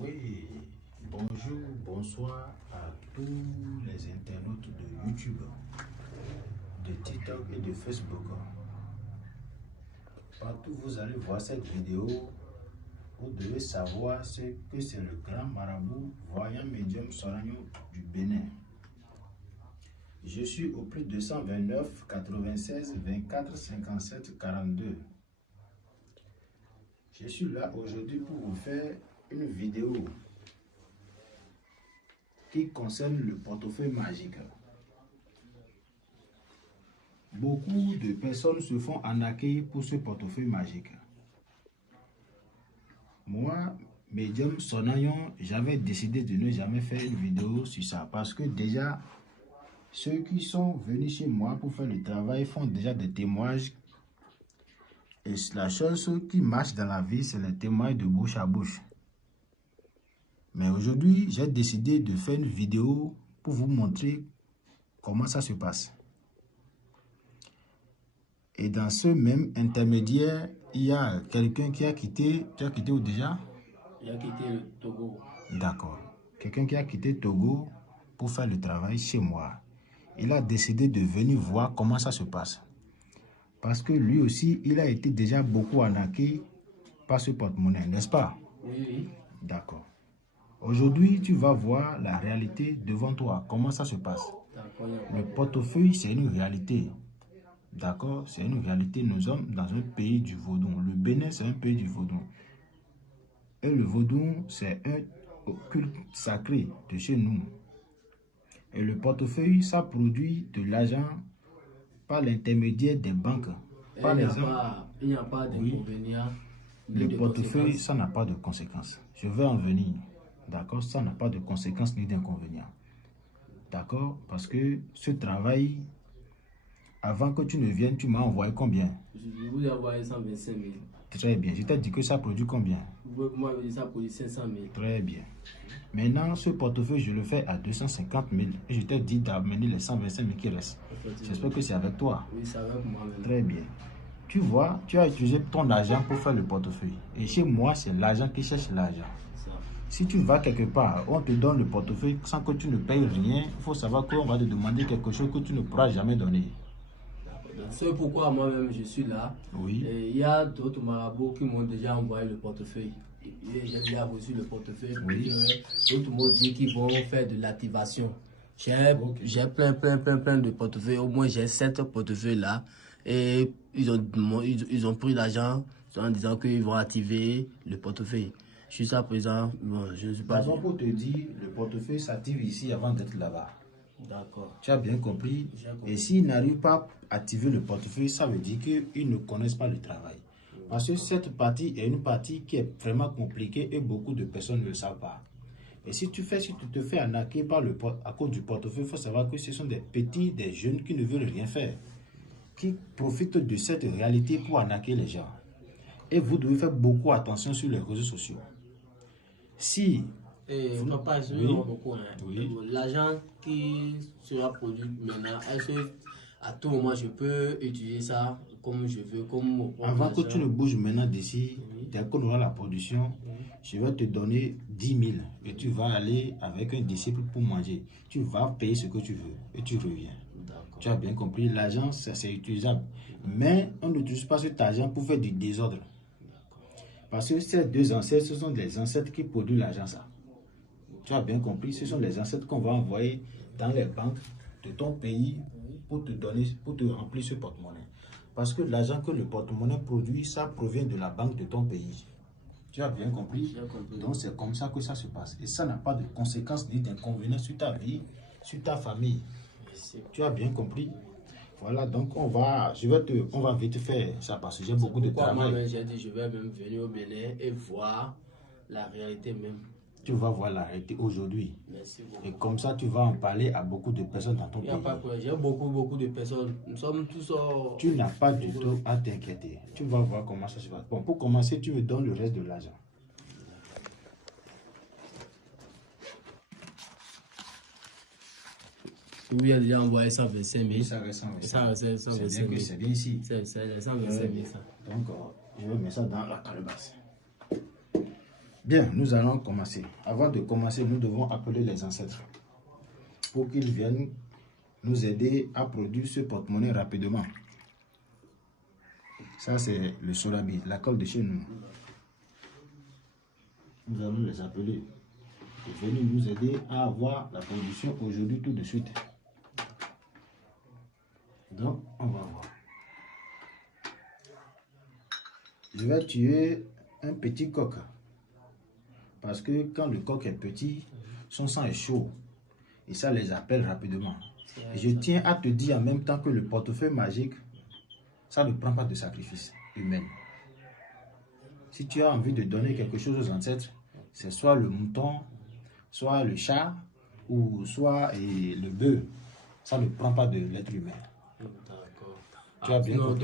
Oui, bonjour, bonsoir à tous les internautes de YouTube, de TikTok et de Facebook. Partout où vous allez voir cette vidéo, vous devez savoir ce que c'est le grand marabout voyant médium Soragnon du Bénin. Je suis au plus 229 96 24 57 42. Je suis là aujourd'hui pour vous faire une vidéo qui concerne le portefeuille magique. Beaucoup de personnes se font arnaquer pour ce portefeuille magique. Moi, médium Soragnon, j'avais décidé de ne jamais faire une vidéo sur ça parce que déjà, ceux qui sont venus chez moi pour faire le travail font déjà des témoignages. Et la chose qui marche dans la vie, c'est les témoignages de bouche à bouche. Mais aujourd'hui, j'ai décidé de faire une vidéo pour vous montrer comment ça se passe. Et dans ce même intermédiaire, il y a quelqu'un qui a quitté. Tu as quitté où déjà? Il a quitté le Togo. D'accord. Quelqu'un qui a quitté Togo pour faire le travail chez moi. Il a décidé de venir voir comment ça se passe. Parce que lui aussi, il a été déjà beaucoup arnaqué par ce porte-monnaie, n'est-ce pas? Oui. D'accord. Aujourd'hui, tu vas voir la réalité devant toi. Comment ça se passe? Le portefeuille, c'est une réalité. D'accord? C'est une réalité. Nous sommes dans un pays du vaudou. Le Bénin, c'est un pays du vaudou. Et le vaudou, c'est un culte sacré de chez nous. Et le portefeuille, ça produit de l'argent par l'intermédiaire des banques. Il n'y a pas d'inconvénient. Le portefeuille, ça n'a pas de conséquences. Je vais en venir. D'accord? Ça n'a pas de conséquences ni d'inconvénients. D'accord? Parce que ce travail, avant que tu ne viennes, tu m'as envoyé combien? Je vous ai envoyé 125 000. Très bien. Je t'ai dit que ça produit combien? Moi, ça produit 500 000. Très bien. Maintenant, ce portefeuille, je le fais à 250 000. Et je t'ai dit d'amener les 125 000 qui restent. J'espère que c'est avec toi. Oui, c'est avec moi-même. Très bien. Tu vois, tu as utilisé ton argent pour faire le portefeuille. Et chez moi, c'est l'argent qui cherche l'argent. Si tu vas quelque part, on te donne le portefeuille sans que tu ne payes rien, il faut savoir qu'on va te demander quelque chose que tu ne pourras jamais donner. C'est pourquoi moi-même je suis là. Oui. Et il y a d'autres marabouts qui m'ont déjà envoyé le portefeuille. J'ai déjà reçu le portefeuille. Oui. D'autres m'ont dit qu'ils vont faire de l'activation. J'ai plein de portefeuilles. Au moins j'ai 7 portefeuilles là. Et ils ont pris l'argent en disant qu'ils vont activer le portefeuille. Jusqu'à présent, bon, je ne suis pas... Pour te dire, le portefeuille s'active ici avant d'être là-bas. D'accord. Tu as bien compris? Et s'ils n'arrivent pas à activer le portefeuille, ça veut dire qu'ils ne connaissent pas le travail. Parce que cette partie est une partie qui est vraiment compliquée et beaucoup de personnes ne le savent pas. Et si tu te fais arnaquer à cause du portefeuille, il faut savoir que ce sont des petits, des jeunes qui ne veulent rien faire, qui profitent de cette réalité pour arnaquer les gens. Et vous devez faire beaucoup attention sur les réseaux sociaux. Si papa, je beaucoup. L'argent qui sera produit maintenant, est-ce que à tout moment je peux utiliser ça comme je veux, comme avant que tu ne bouges maintenant d'ici, dès qu'on aura la production, je vais te donner 10 000 et tu vas aller avec un disciple pour manger. Tu vas payer ce que tu veux et tu reviens. Tu as bien compris, l'argent c'est utilisable. Mais on n'utilise pas cet argent pour faire du désordre. Parce que ces deux ancêtres, ce sont des ancêtres qui produisent l'argent ça. Tu as bien compris, ce sont les ancêtres qu'on va envoyer dans les banques de ton pays pour te donner, pour te remplir ce porte-monnaie. Parce que l'argent que le porte-monnaie produit, ça provient de la banque de ton pays. Tu as bien compris? Donc c'est comme ça que ça se passe. Et ça n'a pas de conséquences ni d'inconvénients sur ta vie, sur ta famille. Tu as bien compris? Voilà, donc on va vite faire ça parce que j'ai beaucoup de travail. Moi, j'ai dit je vais même venir au Bénin et voir la réalité même. Tu vas voir la réalité aujourd'hui. Merci beaucoup. Et comme ça, tu vas en parler à beaucoup de personnes dans ton pays. J'ai beaucoup de personnes. Nous sommes tous... Tu n'as pas du tout à t'inquiéter. Tu vas voir comment ça se passe. Bon, pour commencer, tu me donnes le reste de l'argent. Oui, il a déjà envoyé 125 000. Ça reste 125 000. C'est bien ici. C'est 125 000 ça. Donc, je vais mettre ça dans la calebasse. Bien, nous allons commencer. Avant de commencer, nous devons appeler les ancêtres pour qu'ils viennent nous aider à produire ce porte-monnaie rapidement. Ça, c'est le Sorabi, la colle de chez nous. Nous allons les appeler pour venir nous aider à avoir la production aujourd'hui tout de suite. Donc, on va voir. Je vais tuer un petit coq. Parce que quand le coq est petit, son sang est chaud. Et ça les appelle rapidement. Et je tiens à te dire en même temps que le portefeuille magique, ça ne prend pas de sacrifice humain. Si tu as envie de donner quelque chose aux ancêtres, c'est soit le mouton, soit le chat, ou soit le bœuf. Ça ne prend pas de l'être humain. D'accord. Tu as bien compris?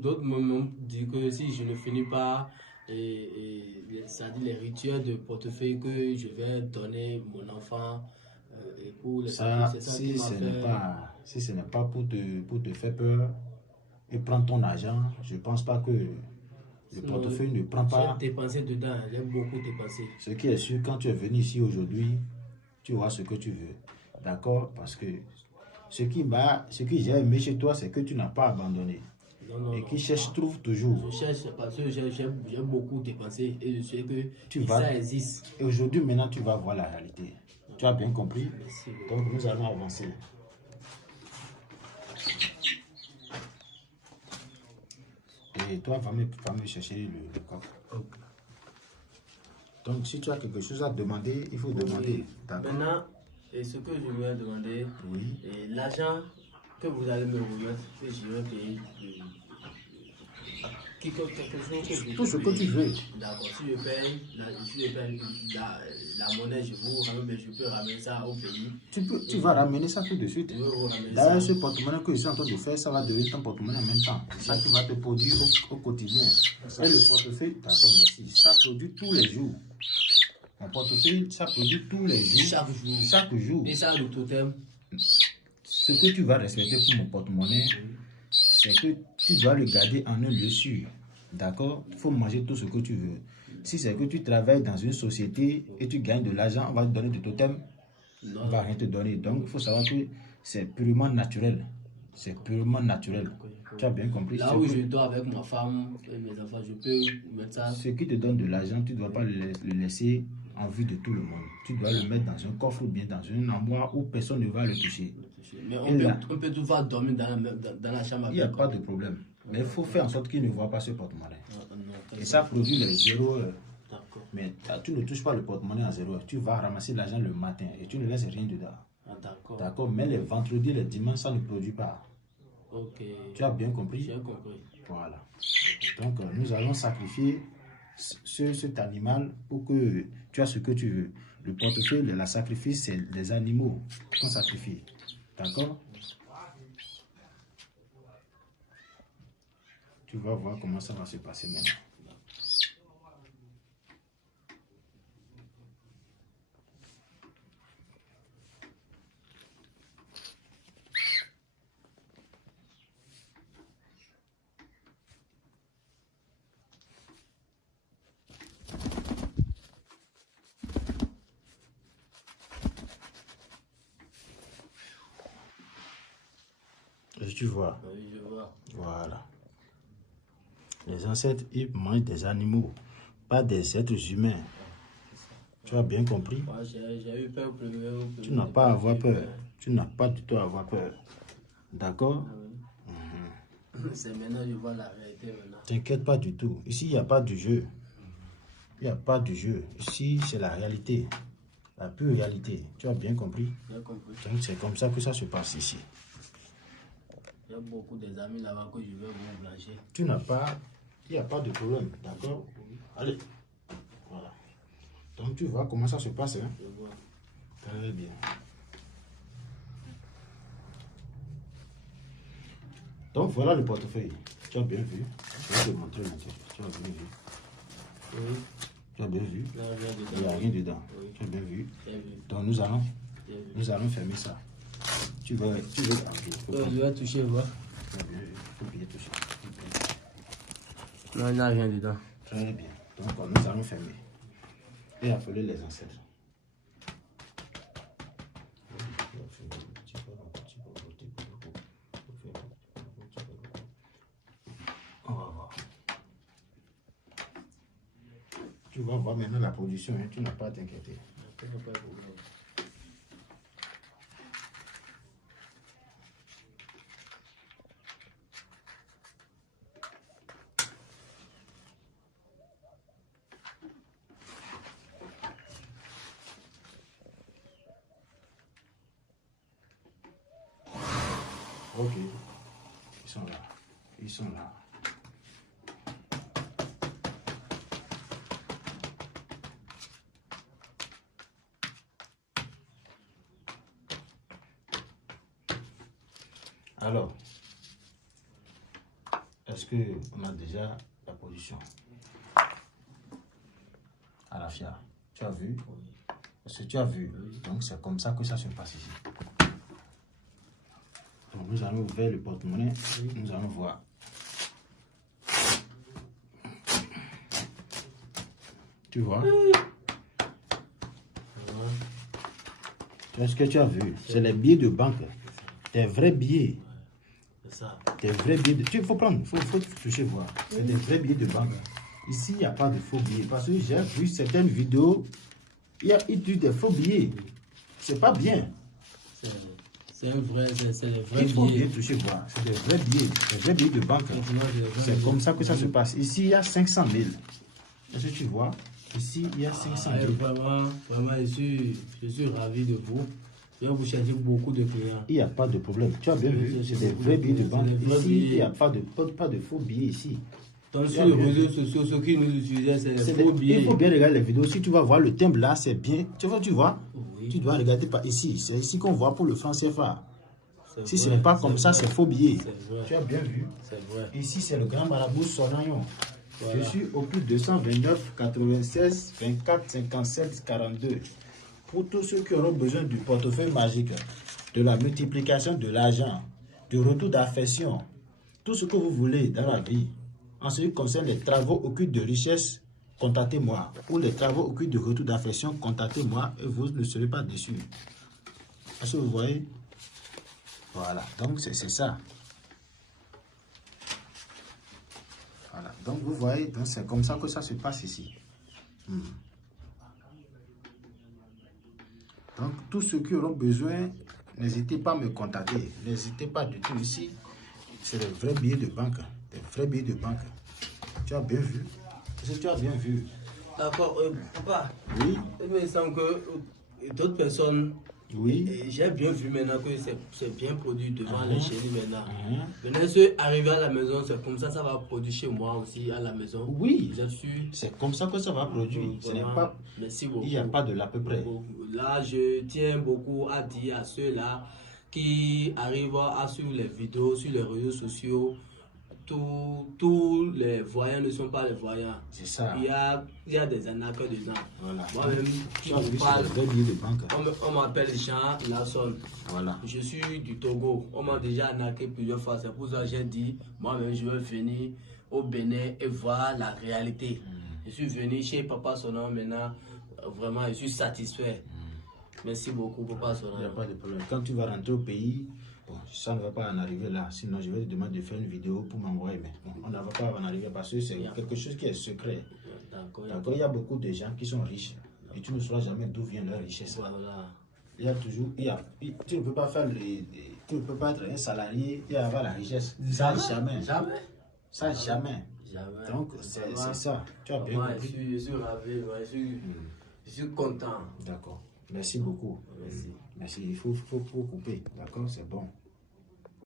D'autres me disent que si je ne finis pas, c'est-à-dire les rituels de portefeuille que je vais donner mon enfant, et pour les Ça, si ce n'est pas pour te faire peur et prendre ton argent, je ne pense pas que le portefeuille ne prend pas. J'ai dépensé dedans, j'ai beaucoup dépensé. Ce qui est sûr, quand tu es venu ici aujourd'hui, tu vois ce que tu veux. D'accord? Parce que ce que j'ai aimé chez toi, c'est que tu n'as pas abandonné. Et qui cherche, trouve toujours. Je cherche parce que j'ai beaucoup dépensé et je sais que ça existe. Et aujourd'hui, maintenant, tu vas voir la réalité. Tu as bien compris? Merci. Donc, nous allons avancer. Et toi, va me chercher le coq. Okay. Donc, si tu as quelque chose à demander, il faut demander. Maintenant, et ce que je vais demander, oui. L'argent que vous allez me remettre, que je vais payer, tout ce que tu veux. D'accord, si je paye la monnaie, je vous ramène, mais je peux ramener ça au pays. Tu vas ramener ça tout de suite. D'ailleurs, ce porte-monnaie que je suis en train de faire, ça va devenir ton porte-monnaie en même temps. C'est ça qui va te produire au quotidien. Et le portefeuille, d'accord, merci, ça produit tous les jours. Mon portefeuille, ça produit tous les jours. Chaque jour. Et ça, le totem. Ce que tu vas respecter pour mon porte-monnaie, c'est que tu dois le garder en un lieu sûr. D'accord? Il faut manger tout ce que tu veux. Si c'est que tu travailles dans une société et tu gagnes de l'argent, on va te donner des totems. On ne va rien te donner. Donc, il faut savoir que c'est purement naturel. C'est purement naturel. Tu as bien compris? Là où je dors avec ma femme et mes enfants, je peux mettre ça. Ce qui te donne de l'argent, tu ne dois pas le laisser en vue de tout le monde. Tu dois le mettre dans un coffre ou bien dans un endroit où personne ne va le toucher. Mais on peut toujours dormir dans la chambre. Il n'y a pas de problème. Mais il faut faire en sorte qu'il ne voit pas ce porte-monnaie. Et ça produit les 0 heures. Mais tu ne touches pas le porte-monnaie à 0 heure. Tu vas ramasser l'argent le matin et tu ne laisses rien dedans. D'accord. Mais les vendredis, les dimanches, ça ne produit pas. Okay. Tu as bien compris? J'ai compris. Voilà. Donc, nous allons sacrifier cet animal pour que tu as ce que tu veux. Le portefeuille, la sacrifice, c'est les animaux qu'on sacrifie. D'accord? Tu vas voir comment ça va se passer maintenant. Tu vois? Oui, je vois. Voilà. Les ancêtres, ils mangent des animaux, pas des êtres humains. Tu as bien compris? Moi, j'ai eu peur. Tu n'as pas à avoir peur. Tu n'as pas du tout à avoir peur. D'accord? C'est maintenant que je vois la réalité maintenant. T'inquiète pas du tout. Ici, il n'y a pas de jeu. Il n'y a pas de jeu. Ici, c'est la réalité. La pure réalité. Tu as bien compris? J'ai compris. Donc, c'est comme ça que ça se passe ici. Il y a beaucoup des amis là-bas que je vais vous blanchir. Tu n'as pas... Il n'y a pas de problème. D'accord? Allez. Voilà. Donc, tu vois comment ça se passe. Hein? Je vois. Très bien. Donc, voilà le portefeuille. Tu as bien vu. Je vais te montrer maintenant. Tu as bien vu. Oui. Tu as bien vu. Là, Il n'y a rien dedans. Oui. Tu as bien vu. J'ai vu. Donc, nous allons fermer ça. Tu veux je vais toucher, voir. Tu as bien vu. Il faut bien toucher. Non, il n'y a rien dedans. Très bien. Donc, nous allons fermer. et appeler les ancêtres. On va voir. Tu vas voir maintenant la production, hein, tu n'as pas à t'inquiéter. Ok, ils sont là, ils sont là. Alors, est-ce qu'on a déjà la position? À la FIA, tu as vu? Est-ce que tu as vu? Donc c'est comme ça que ça se passe ici. Donc nous allons ouvrir le porte-monnaie, nous allons voir. Tu vois? Est-ce que tu as vu? C'est les billets de banque. Des vrais billets. Des vrais billets de... Tu faut prendre, faut toucher voir. C'est des vrais billets de banque. Ici, il n'y a pas de faux billets. Parce que j'ai vu certaines vidéos, il utilisent des faux billets. C'est pas bien. C'est un vrai, c'est les vrais il faut billets. bien toucher voir. C'est des vrais billets de banque. C'est comme ça que ça se passe. Ici, il y a 500 000. Est-ce que tu vois? Ici, il y a 500 000. Vraiment, je suis ravi de vous. Je vais vous chercher beaucoup de clients. Il n'y a pas de problème. Tu as bien vu, c'est des vrais billets de banque. Ici, il n'y a pas de faux billets ici. Donc sur les réseaux sociaux, ceux qui nous utilisent, c'est les faux billets. Il faut bien regarder les vidéos. Si tu vas voir le timbre là, c'est bien. Tu vois? Oui. Tu dois regarder par ici. C'est ici qu'on voit pour le franc CFA. Si ce n'est pas comme ça, c'est faux billet. Tu as bien vu. C'est vrai. Ici, c'est le grand marabout Sonayon. Voilà. Je suis au plus 229 96 24 57 42. Pour tous ceux qui auront besoin du portefeuille magique, de la multiplication de l'argent, du retour d'affection, tout ce que vous voulez dans la vie. En ce qui concerne les travaux occultes de richesse, contactez-moi. Pour les travaux occultes de retour d'affection, contactez-moi et vous ne serez pas déçus. Est-ce que vous voyez? Voilà, donc c'est ça. Voilà, donc vous voyez, c'est comme ça que ça se passe ici. Donc, tous ceux qui auront besoin, n'hésitez pas à me contacter. N'hésitez pas du tout ici. C'est des vrais billets de banque. Des vrais billets de banque. Tu as bien vu? Est-ce que tu as bien vu? D'accord, papa. Oui. Il me semble que d'autres personnes, Oui. j'ai bien vu maintenant que c'est bien produit devant les chéris maintenant. Maintenant, ceux arrivés à la maison, c'est comme ça va produire chez moi aussi à la maison. Oui. Vous êtes sûr? C'est comme ça que ça va produire. Ce n'est pas... Merci beaucoup. Il n'y a pas de l'à peu près. Là, je tiens beaucoup à dire à ceux-là qui arrivent à suivre les vidéos sur les réseaux sociaux. Tous les voyants ne sont pas les voyants. C'est ça. Il y a des arnaqueurs dedans. Voilà. Moi-même, Tu as vu, c'est des vrais billets de banque. on m'appelle Jean Lasson. Voilà. Je suis du Togo. On m'a déjà arnaqué plusieurs fois. C'est pour ça que j'ai dit, moi-même, je vais venir au Bénin et voir la réalité. Je suis venu chez Papa Sonan maintenant. Vraiment, je suis satisfait. Merci beaucoup, Papa Sonan. Il n'y a pas de problème. Quand tu vas rentrer au pays, bon, ça ne va pas en arriver là. Sinon, je vais te demander de faire une vidéo pour m'envoyer. Mais bon, on ne va pas en arriver parce que c'est quelque chose qui est secret. D'accord. Il y a beaucoup de gens qui sont riches. Et tu ne sauras jamais d'où vient leur richesse. Voilà. Il y a toujours... tu ne peux pas faire tu ne peux pas être un salarié et avoir la richesse. Ça, jamais. Jamais. Ça, jamais. Jamais. Donc, c'est ça. Tu as bien compris. Je suis ravi. Je suis content. D'accord. Merci beaucoup. Merci. Il faut couper. D'accord, c'est bon.